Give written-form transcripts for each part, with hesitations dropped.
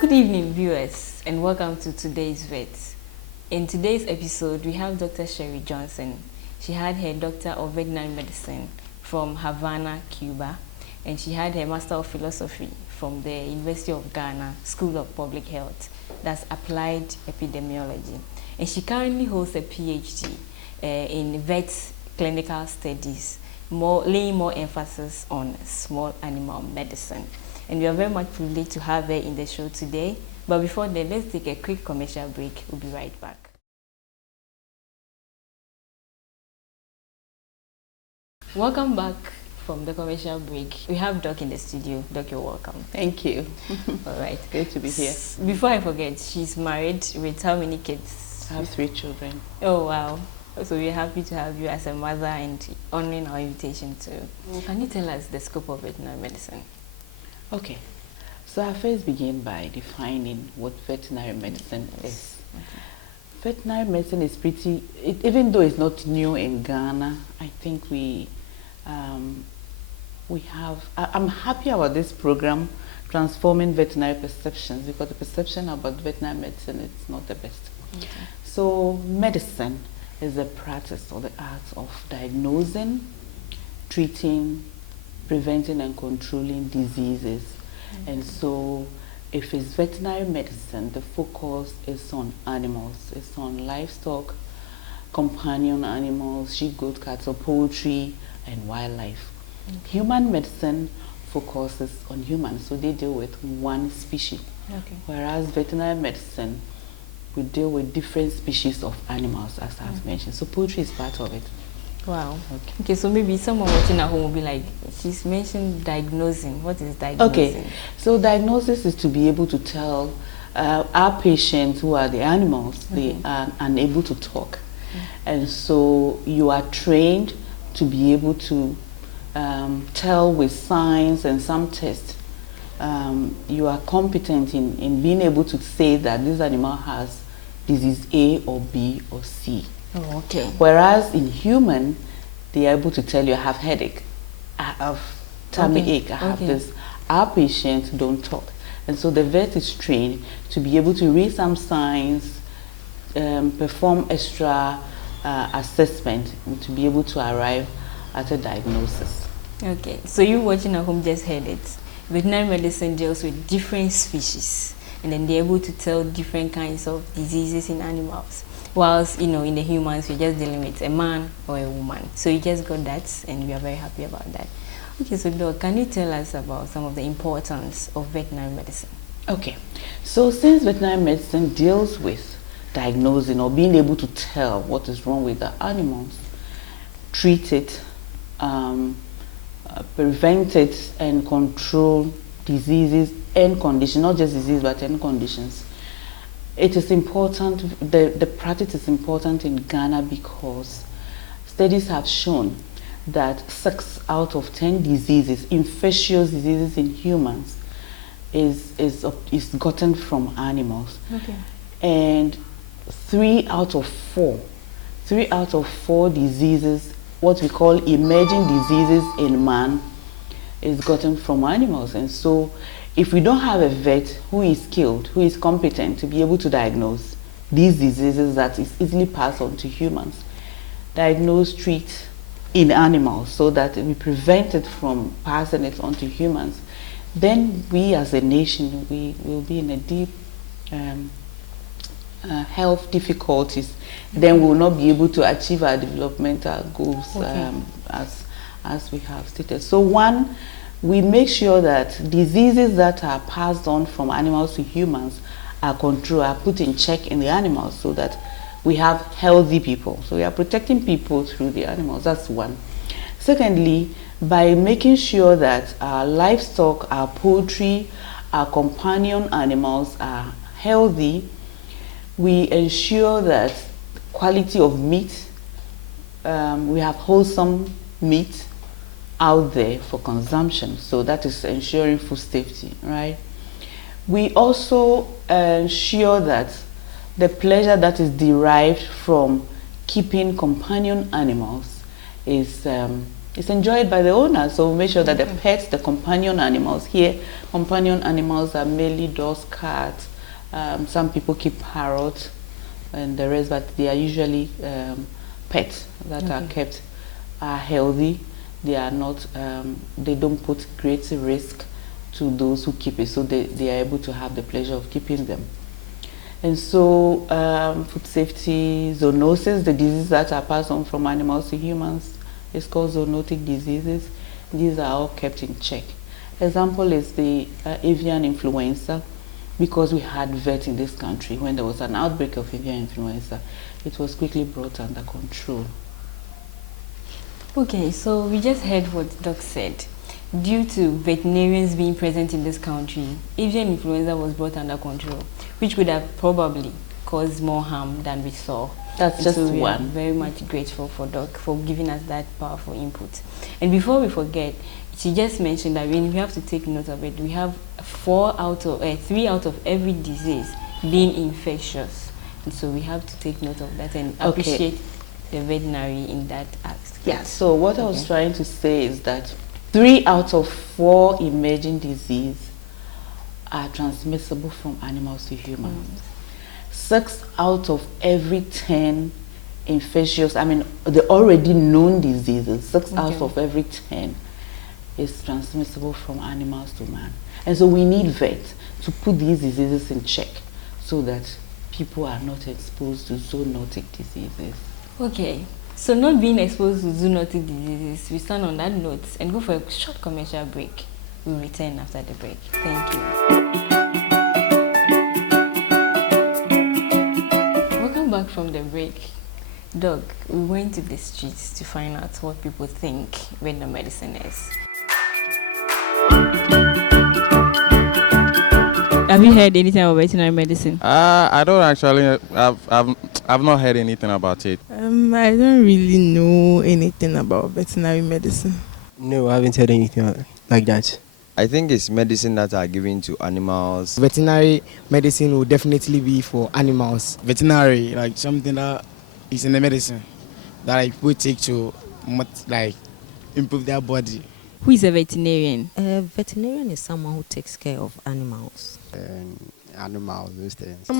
Good evening, viewers, and welcome to today's Vet. In today's episode, we have Dr. Sherry Johnson. She had her Doctor of Veterinary Medicine from Havana, Cuba, and she had her Master of Philosophy from the University of Ghana School of Public Health, that's Applied Epidemiology. And she currently holds a PhD in vet clinical studies, laying more emphasis on small animal medicine. And we are very much privileged to have her in the show today. But before that, let's take a quick commercial break. We'll be right back. Welcome back from the commercial break. We have Doc in the studio. Doc, you're welcome. Thank you. All right. Great to be here. Before I forget, she's married with how many kids? I have 3 children. Oh, wow. So we're happy to have you as a mother and honoring our invitation too. Can you tell us the scope of veterinary medicine? Okay. So I first begin by defining what veterinary medicine is. Okay. Veterinary medicine is even though it's not new in Ghana, I think I'm happy about this program, Transforming Veterinary Perceptions, because the perception about veterinary medicine is not the best. Okay. So medicine is the practice or the art of diagnosing, treating, preventing and controlling diseases. Okay. And so if it's veterinary medicine, the focus is on animals. It's on livestock, companion animals, sheep, goat, cattle, poultry, and wildlife. Okay. Human medicine focuses on humans, so they deal with one species. Okay. Whereas veterinary medicine, we deal with different species of animals, as I've mentioned. So poultry is part of it. Wow. Okay, so maybe someone watching at home will be like, she's mentioned diagnosing. What is diagnosing? Okay, so diagnosis is to be able to tell our patients, who are the animals, they are unable to talk. And so you are trained to be able to tell with signs and some tests. You are competent in being able to say that this animal has disease A or B or C. Oh, okay. Whereas in human, they are able to tell you, I have headache, I have tummy ache, I have this. Our patients don't talk. And so the vet is trained to be able to read some signs, perform extra assessment, and to be able to arrive at a diagnosis. Okay, so you watching at home just heard it. Veterinary medicine deals with different species, and then they're able to tell different kinds of diseases in animals. Whilst, in the humans, we're just dealing with a man or a woman. So you just got that, and we are very happy about that. Okay, so Doc, can you tell us about some of the importance of veterinary medicine? Okay, so since veterinary medicine deals with diagnosing or being able to tell what is wrong with the animals, treat it, prevent it, and control diseases and conditions, not just disease, but any conditions. It is important, the practice is important in Ghana because studies have shown that 6 out of 10 diseases, infectious diseases in humans, is gotten from animals. Okay. And 3 out of 4 diseases, what we call emerging diseases in man, is gotten from animals. And so if we don't have a vet who is skilled, who is competent to be able to diagnose these diseases that is easily passed on to humans, diagnose, treat in animals so that we prevent it from passing it on to humans, then we as a nation, we will be in a deep health difficulties. Then we will not be able to achieve our developmental goals as we have stated. So one, we make sure that diseases that are passed on from animals to humans are controlled, are put in check in the animals so that we have healthy people. So we are protecting people through the animals. That's one. Secondly, by making sure that our livestock, our poultry, our companion animals are healthy, we ensure that quality of meat, we have wholesome meat out there for consumption. So that is ensuring food safety, right? We also ensure that the pleasure that is derived from keeping companion animals is it's enjoyed by the owner. So we make sure that the pets, the companion animals here, companion animals are mainly dogs, cats. Some people keep parrots and the rest, but they are usually pets that are kept, are healthy. They are not, they don't put great risk to those who keep it, so they are able to have the pleasure of keeping them. And so food safety, zoonosis, the diseases that are passed on from animals to humans, is called zoonotic diseases. These are all kept in check. Example is the avian influenza. Because we had vet in this country, when there was an outbreak of avian influenza, it was quickly brought under control. Okay, so we just heard what Doc said. Due to veterinarians being present in this country, avian influenza was brought under control, which would have probably caused more harm than we saw. That's just so we one. are very much grateful for Doc for giving us that powerful input. And before we forget, she just mentioned that we have to take note of it. We have 3 out of every disease being infectious, and so we have to take note of that and appreciate the veterinary in that aspect. Yeah. So what I was trying to say is that 3 out of 4 emerging diseases are transmissible from animals to humans. 6 out of every 10 infectious, I mean, the already known diseases, 6 out of every 10 is transmissible from animals to man. And so we need vets to put these diseases in check so that people are not exposed to zoonotic diseases. Okay, so not being exposed to zoonotic diseases, we stand on that note and go for a short commercial break. We'll return after the break. Thank you. Welcome back from the break. Doc, we went to the streets to find out what people think veterinary medicine is. Have you heard anything about veterinary medicine? I don't actually. I've not heard anything about it. I don't really know anything about veterinary medicine. No, I haven't heard anything like that. I think it's medicine that are given to animals. Veterinary medicine will definitely be for animals. Veterinary, like something that is in the medicine that people take to improve their body. Who is a veterinarian? A veterinarian is someone who takes care of animals. Animals, those things. Do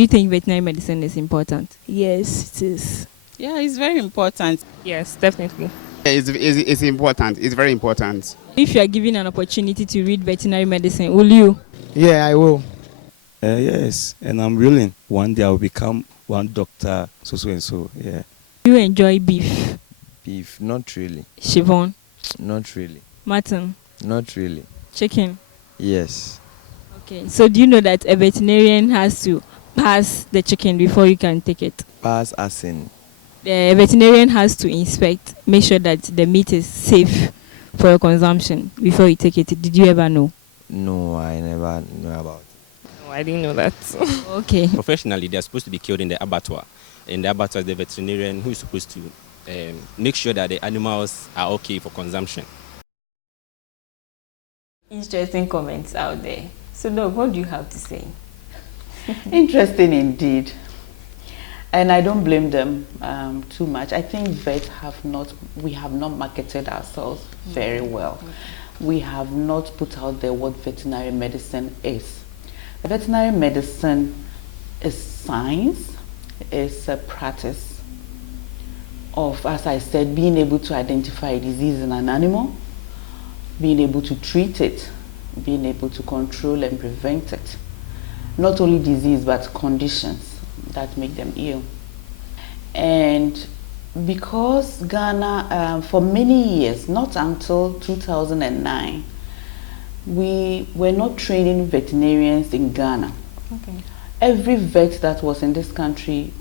you think veterinary medicine is important? Yes, it is. Yeah, it's very important. Yes, definitely. It's important. It's very important. If you are given an opportunity to read veterinary medicine, will you? Yeah, I will. Yes, and I'm willing. One day I will become one doctor, so and so, yeah. Do you enjoy beef? Beef, not really. Chivon? Not really. Mutton? Not really. Chicken? Yes. Okay, so do you know that a veterinarian has to pass the chicken before you can take it? Pass as in? The veterinarian has to inspect, make sure that the meat is safe for your consumption before you take it. Did you ever know? No, I never know about it. No, I didn't know that. Okay. Professionally, they are supposed to be killed in the abattoir. In the abattoir, the veterinarian who is supposed to make sure that the animals are okay for consumption. Interesting comments out there. So, Doc, what do you have to say? Interesting indeed. And I don't blame them too much. I think we have not marketed ourselves very well. We have not put out there what veterinary medicine is. Veterinary medicine is science, is a practice of, as I said, being able to identify a disease in an animal, being able to treat it, being able to control and prevent it. Not only disease, but conditions that make them ill. And because Ghana, for many years, not until 2009, we were not training veterinarians in Ghana. Okay. Every vet that was in this country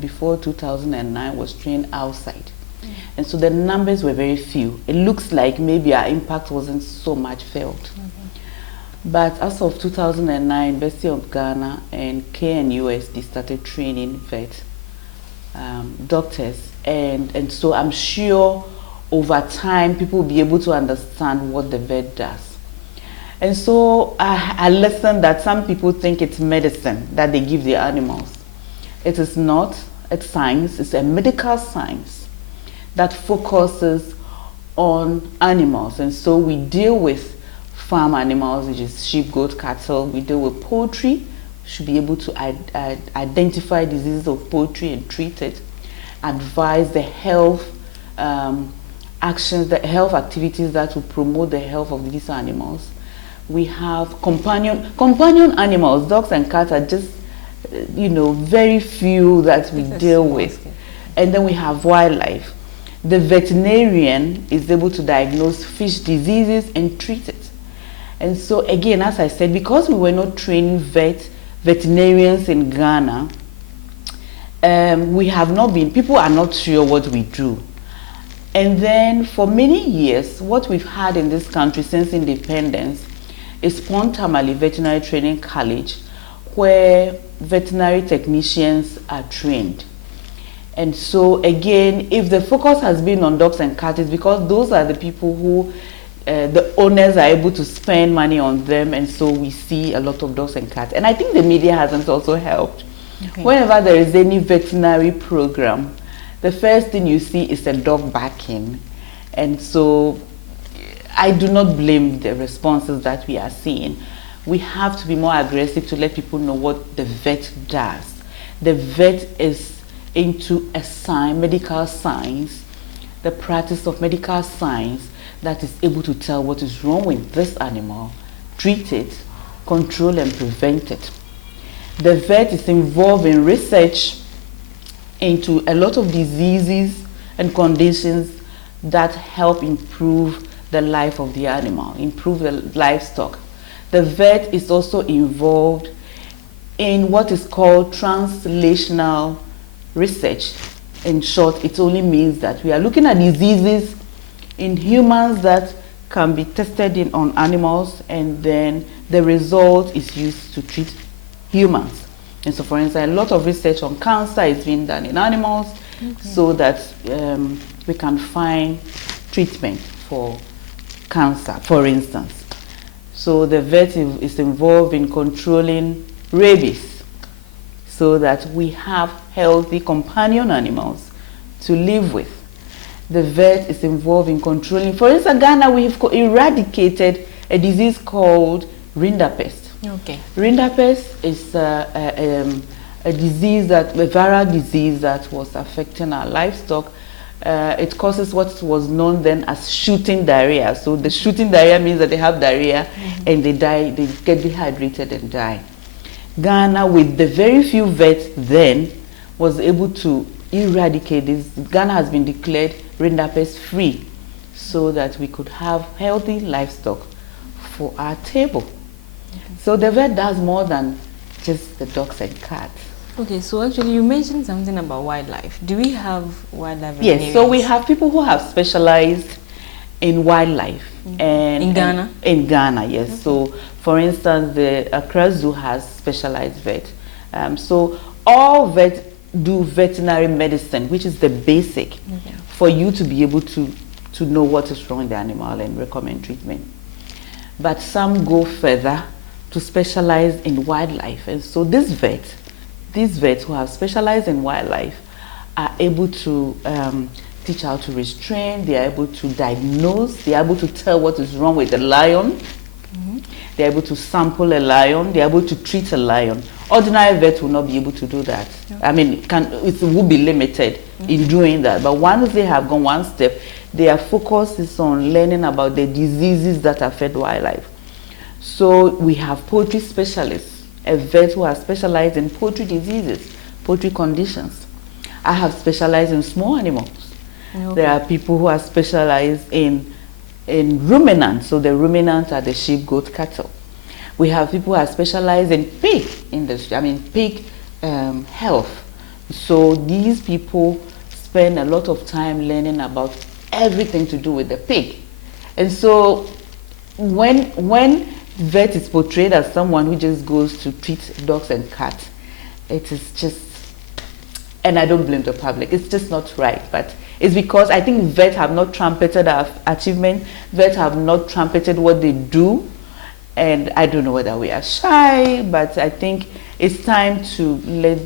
before 2009 was trained outside. And so the numbers were very few. It looks like maybe our impact wasn't so much felt. But as of 2009, University of Ghana and KNUST started training vet doctors. And so I'm sure over time people will be able to understand what the vet does. And so I listened that some people think it's medicine that they give the animals. It is not. science, it's a medical science that focuses on animals. And so we deal with farm animals, which is sheep, goat, cattle. We deal with poultry, should be able to identify diseases of poultry and treat it, advise the health actions, the health activities that will promote the health of these animals. We have companion animals. Dogs and cats are just, very few that we deal with. And then we have wildlife. The veterinarian is able to diagnose fish diseases and treat it. And so again, as I said, because we were not training veterinarians in Ghana, people are not sure what we do. And then for many years, what we've had in this country since independence is Pont Tamale Veterinary Training College, where veterinary technicians are trained. And so again, if the focus has been on dogs and cats, it's because those are the people who, the owners are able to spend money on them, and so we see a lot of dogs and cats. And I think the media hasn't also helped. Okay. Whenever there is any veterinary program, the first thing you see is a dog barking. And so I do not blame the responses that we are seeing. We have to be more aggressive to let people know what the vet does. The vet is into medical science, the practice of medical science that is able to tell what is wrong with this animal, treat it, control and prevent it. The vet is involved in research into a lot of diseases and conditions that help improve the life of the animal, improve the livestock. The vet is also involved in what is called translational research. In short, it only means that we are looking at diseases in humans that can be tested on animals, and then the result is used to treat humans. And so, for instance, a lot of research on cancer is being done in animals, so that we can find treatment for cancer, for instance. So the vet is involved in controlling rabies, so that we have healthy companion animals to live with. The vet is involved in controlling, for instance, Ghana, we have eradicated a disease called rinderpest. Okay. Rinderpest is a viral disease that was affecting our livestock. It causes what was known then as shooting diarrhea. So the shooting diarrhea means that they have diarrhea and they die, they get dehydrated and die. Ghana, with the very few vets then, was able to eradicate this. Ghana has been declared rinderpest free, so that we could have healthy livestock for our table. So the vet does more than just the dogs and cats. Okay, so actually you mentioned something about wildlife. Do we have wildlife veterinarians? Yes, so we have people who have specialized in wildlife. And in Ghana? In Ghana, yes. Okay. So for instance, the Accra Zoo has specialized vet. So all vets do veterinary medicine, which is the basic for you to be able to know what is wrong with the animal and recommend treatment. But some go further to specialize in wildlife. And so these vets who have specialized in wildlife are able to teach how to restrain, they are able to diagnose, they are able to tell what is wrong with the lion, they are able to sample a lion, they are able to treat a lion. Ordinary vets will not be able to do that. I mean, it will be limited in doing that. But once they have gone one step, their focus is on learning about the diseases that affect wildlife. So we have poultry specialists, a vet who has specialized in poultry diseases, poultry conditions. I have specialized in small animals. Okay. There are people who are specialized in ruminants. So the ruminants are the sheep, goat, cattle. We have people who are specialized in pig industry, pig health. So these people spend a lot of time learning about everything to do with the pig. And so when vet is portrayed as someone who just goes to treat dogs and cats, it is just, and I don't blame the public, it's just not right. But it's because I think vets have not trumpeted our achievement, vets have not trumpeted what they do, and I don't know whether we are shy, but I think it's time to let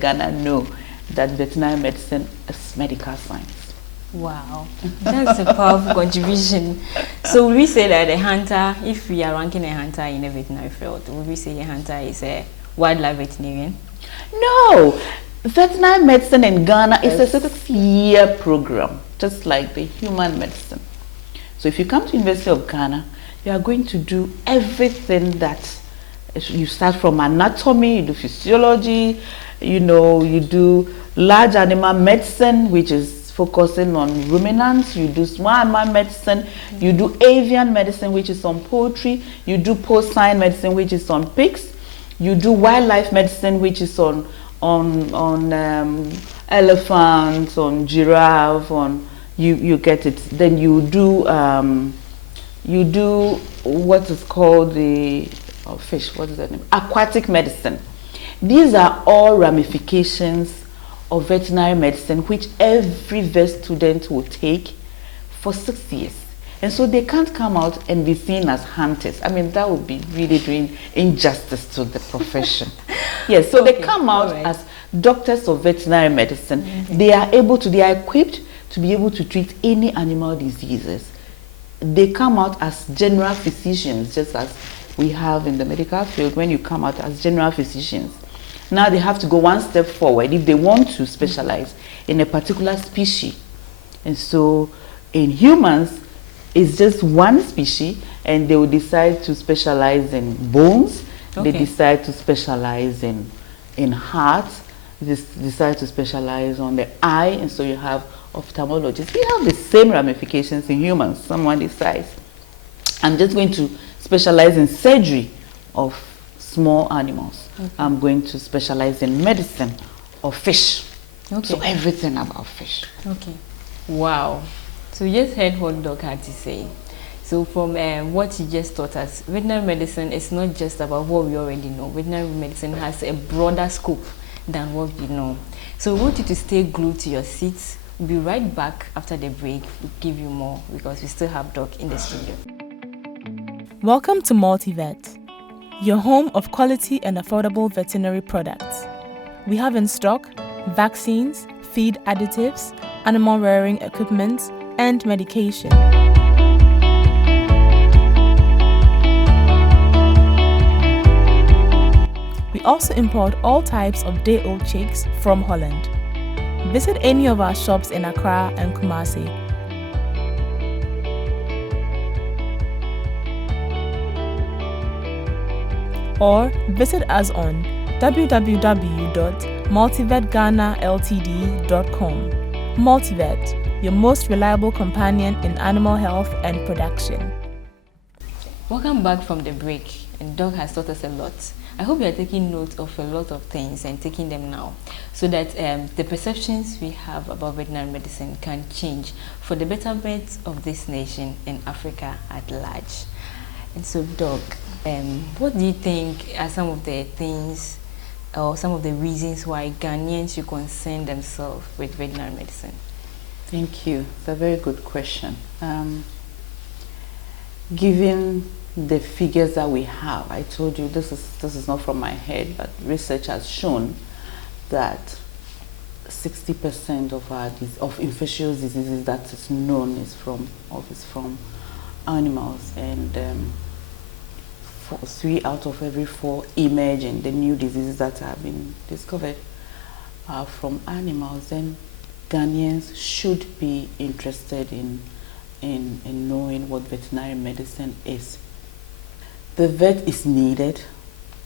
Ghana know that veterinary medicine is medical science. Wow, that's a powerful contribution. So would we say that a hunter, if we are ranking a hunter in a veterinary field, would we say a hunter is a wildlife veterinarian? No, veterinary medicine in Ghana is a 6-year program, just like the human medicine. So if you come to University of Ghana, you are going to do everything that you start from anatomy, you do physiology, you do large animal medicine, which is focusing on ruminants, you do small animal medicine, you do avian medicine, which is on poultry, you do porcine medicine, which is on pigs, you do wildlife medicine, which is on elephants, on giraffe, on you get it. Then you do what is called the fish. What is that name? Aquatic medicine. These are all ramifications of veterinary medicine, which every vet student will take for 6 years. And so they can't come out and be seen as hunters. I mean, that would be really doing injustice to the profession. Yes, so they come out as doctors of veterinary medicine. They are equipped to be able to treat any animal diseases. They come out as general physicians, just as we have in the medical field when you come out as general physicians. Now they have to go one step forward if they want to specialize in a particular species. And so in humans, it's just one species, and they will decide to specialize in bones. They decide to specialize in heart. They decide to specialize on the eye, and so you have ophthalmologists. We have the same ramifications in humans. Someone decides, I'm just going to specialize in surgery of small animals. I'm going to specialize in medicine of fish. So everything about fish. Wow. So you just heard what Doc had to say. So from what you just taught us, veterinary medicine is not just about what we already know. Veterinary medicine has a broader scope than what we know. So we want you to stay glued to your seats. We'll be right back after the break. We'll give you more because we still have Doc in the studio. Welcome to Multivet, your home of quality and affordable veterinary products. We have in stock vaccines, feed additives, animal rearing equipment, and medication. We also import all types of day-old chicks from Holland. Visit any of our shops in Accra and Kumasi. Or visit us on www.multivetghanaltd.com. Multivet, your most reliable companion in animal health and production. Welcome back from the break, and Doc has taught us a lot. I hope you are taking note of a lot of things and taking them now, so that the perceptions we have about veterinary medicine can change for the betterment of this nation and Africa at large. And so, Doc, what do you think are some of the things or some of the reasons why Ghanaians should concern themselves with veterinary medicine? Thank you. It's a very good question. Given the figures that we have, I told you this is not from my head, but research has shown that 60% of infectious diseases that is known is from animals, and 3 out of every 4 emerging the new diseases that have been discovered are from animals. And Ghanaians should be interested in knowing what veterinary medicine is. The vet is needed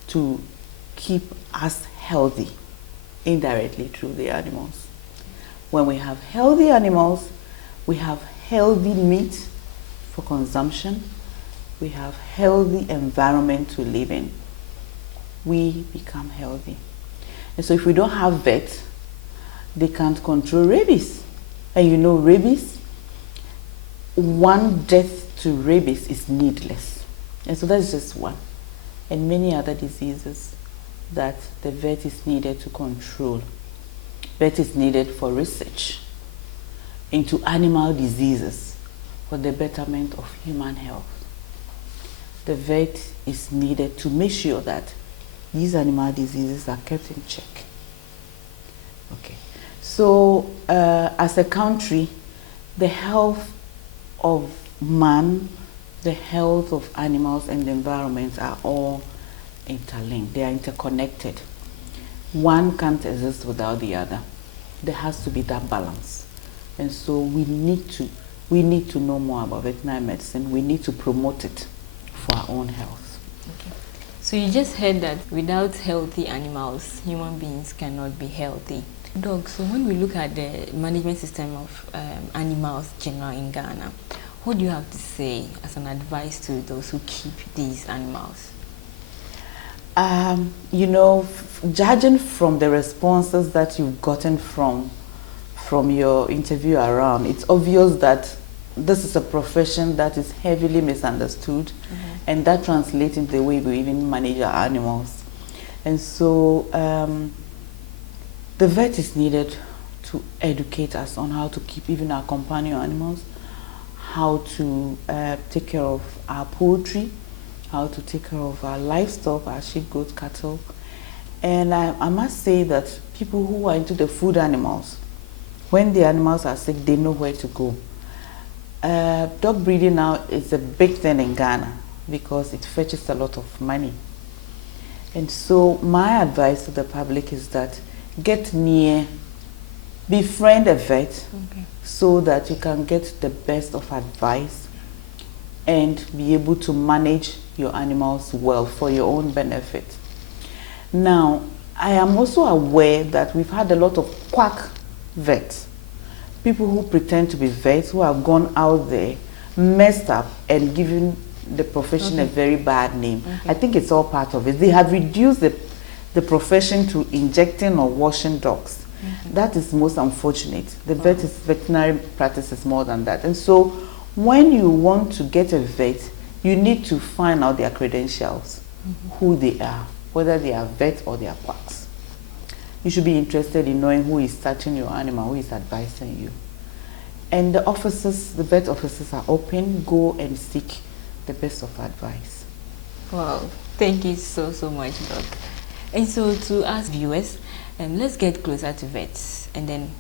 to keep us healthy, indirectly through the animals. When we have healthy animals, we have healthy meat for consumption, we have healthy environment to live in. We become healthy. And so if we don't have vets, they can't control rabies. And you know rabies, one death to rabies is needless. And so that's just one. And many other diseases that the vet is needed to control. Vet is needed for research into animal diseases for the betterment of human health. The vet is needed to make sure that these animal diseases are kept in check. Okay, so as a country, the health of man, the health of animals and the environment are all interlinked. They are interconnected. One can't exist without the other. There has to be that balance. And so we need to know more about veterinary medicine. We need to promote it for our own health. Okay. So you just heard that without healthy animals, human beings cannot be healthy. Doc, so when we look at the management system of animals general in Ghana, what do you have to say as an advice to those who keep these animals? You know, judging from the responses that you've gotten from your interview around, it's obvious that this is a profession that is heavily misunderstood, and that translates into the way we even manage our animals. And so the vet is needed to educate us on how to keep even our companion animals, how to take care of our poultry, how to take care of our livestock, our sheep, goats, cattle. And I must say that people who are into the food animals, when the animals are sick, they know where to go. Dog breeding now is a big thing in Ghana because it fetches a lot of money. And so my advice to the public is that get near, befriend a vet, so that you can get the best of advice and be able to manage your animals well for your own benefit. Now, I am also aware that we've had a lot of quack vets, people who pretend to be vets, who have gone out there, messed up, and given the profession a very bad name. I think it's all part of it. They have reduced the profession to injecting or washing dogs. That is most unfortunate. The veterinary practice is more than that. And so when you want to get a vet, you need to find out their credentials, who they are, whether they are vets or they are quacks. You should be interested in knowing who is touching your animal, who is advising you. And the officers, the vet officers are open. Go and seek the best of advice. Wow, thank you so much, Doc. And so to us viewers, let's get closer to vets, and then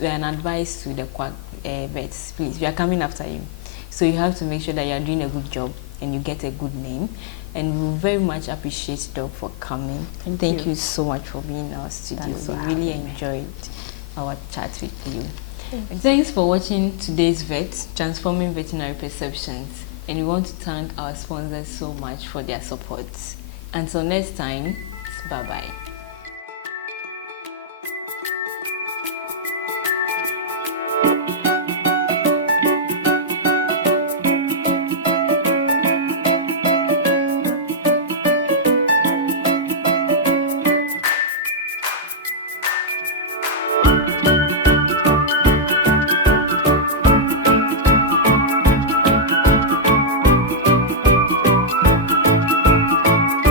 an advice to the quack vets. Please, we are coming after you. So you have to make sure that you are doing a good job and you get a good name. And we very much appreciate Doc for coming. Thank you so much for being in our studio. We really enjoyed our chat with you. Thanks for watching today's Vet, Transforming Veterinary Perceptions. And we want to thank our sponsors so much for their support. Until next time, bye-bye.